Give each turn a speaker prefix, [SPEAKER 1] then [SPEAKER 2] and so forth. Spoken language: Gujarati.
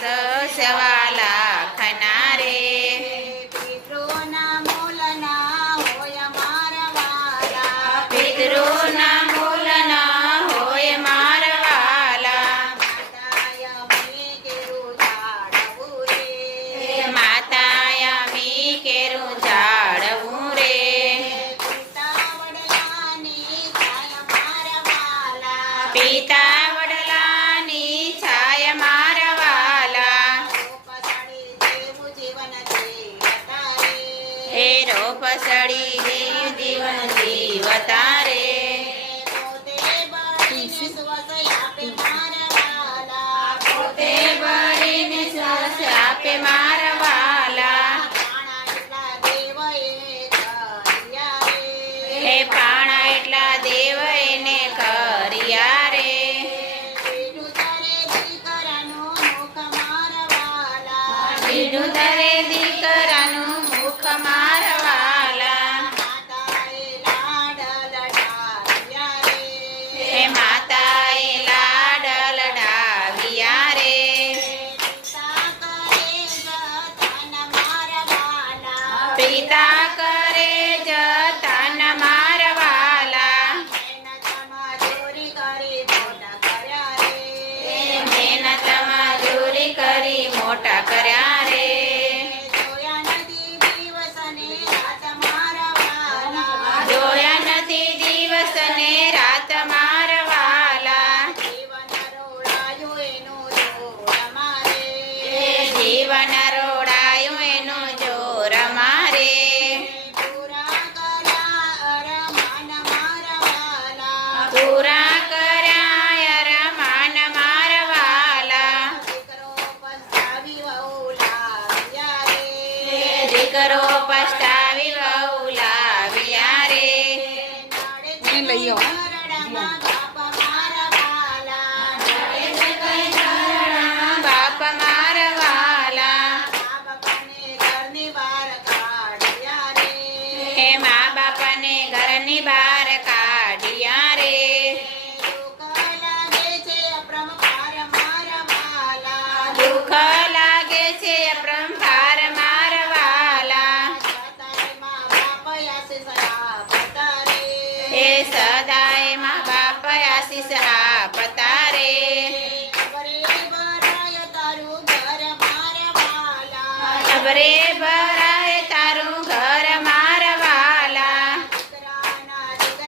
[SPEAKER 1] Sir，જીવન જીવતા નું તારે દીકરાનું મુખ
[SPEAKER 2] મારવાલા. હે માતાએ લાડ લડાવ્યા રે.
[SPEAKER 1] પિતા કર જીવન રોડાયું એનું જોર મારે પૂરા કરાય
[SPEAKER 2] રમાન મારવાલા
[SPEAKER 1] દીકરો પસ્તાવી વહુ લાવ્યા રે લઈ આવો. બહાર કાઢ્યા રે. દુઃખ લાગે છે
[SPEAKER 2] પ્રમભાર મારવાલા હે સદાયમાં બાપ આશીષ આપતા રે. બરે